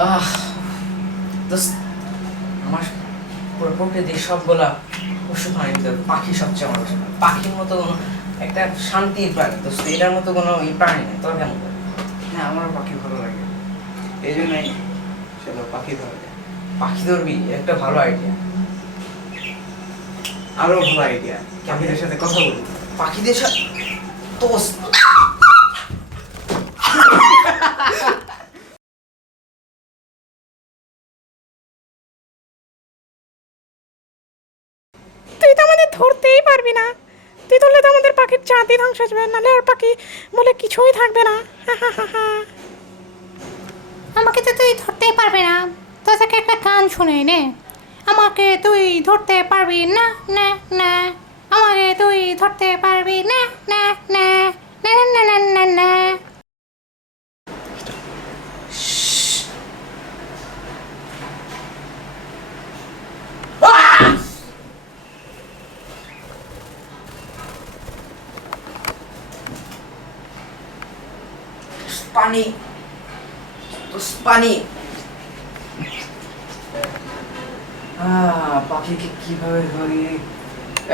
আহ দোস্ত, আমার পুরো প্রকৃতির সবগুলা পশু প্রাণীর ভিতর পাখি সবচেয়ে আমার পছন্দ। পাখির মতো কোনো একটা শান্তির প্রাণী দোস্ত, এটার মতো কোনো প্রাণী নেই। তোর কেমন লাগে? হ্যাঁ, আমারও পাখি ভালো লাগে, এই জন্যই চলো পাখি ধরবে। পাখি ধরবি? একটা ভালো আইডিয়া। আরো ভালো আইডিয়া, পাখিদের সাথে কথা বলবো। পাখিদের সাথে দোস্ত, তুই তো আমাদের ধরতেই পারবি না। তুই ধরলে তো আমাদের পাখির জাতি ধ্বংস হয়ে যাবে, নাহলে আর পাখি বলে কিছুই থাকবে না। আমাকে তো তুই ধরতেই পারবি না। তো থেকে একটা গান শুনে নে, আমাকে তুই ধরতে পারবি না, না না, আমাকে তুই ধরতে পারবি না, না না, না না না না না। পানি দোস্ত, পানি। পাখিকে কিভাবে ধরি?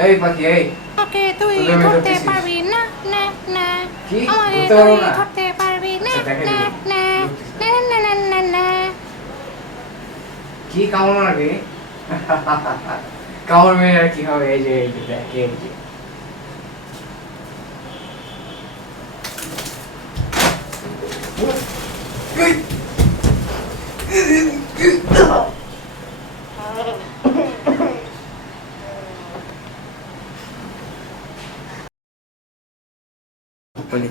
এই পাখি, এই আমাকে তুই তোদের আমি ধরতে ধরতেছিস। পারবি না, না না, কি? আমাকে ধরতে পারবো তুই না? ধরতে পারবি না, আচ্ছা, দেখাই না দিবো। না, না না না না না। কি কামড় মারবি? কামড় মেরে আর কি হবে? এই যে এই যে দেখ, এই যে বলি,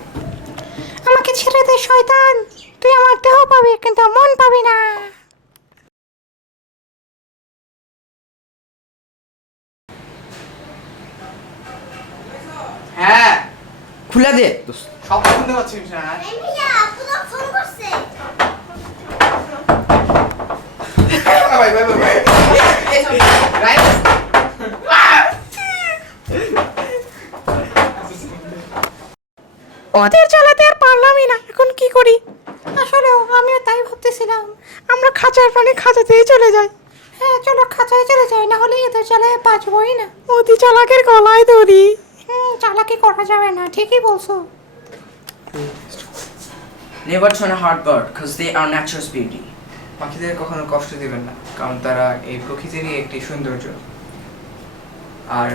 আমাকে ছেড়ে দে শয়তান, তুই আমার দেহ পাবি কিন্তু মন পাবি না। হ্যাঁ, খুলে দে দোস্ত। সব শুনতে পাচ্ছিস না? ভাইয়া আপনার ফোন করছে। ভাই ভাই ভাই, ওদের জ্বালাতে আর পারলামই না, এখন কি করি? আসলেও আমিও তাই ভাবতেছিলাম, আমরা খাঁচার প্রাণী খাঁচাতেই চলে যাই। হ্যাঁ চলো খাঁচায় চলে যাই, না হলে এদের জ্বালায় বাঁচবই না। অতি চালাকের গলায় ধরি। চালাকি করা যাবে না, ঠিকই বলছো। Never turn a heart bird because they are nature's beauty. পাখিদের কখনো কষ্ট দিবেন না, কারণ তারা এই প্রকৃতিরই একটি সৌন্দর্য। আর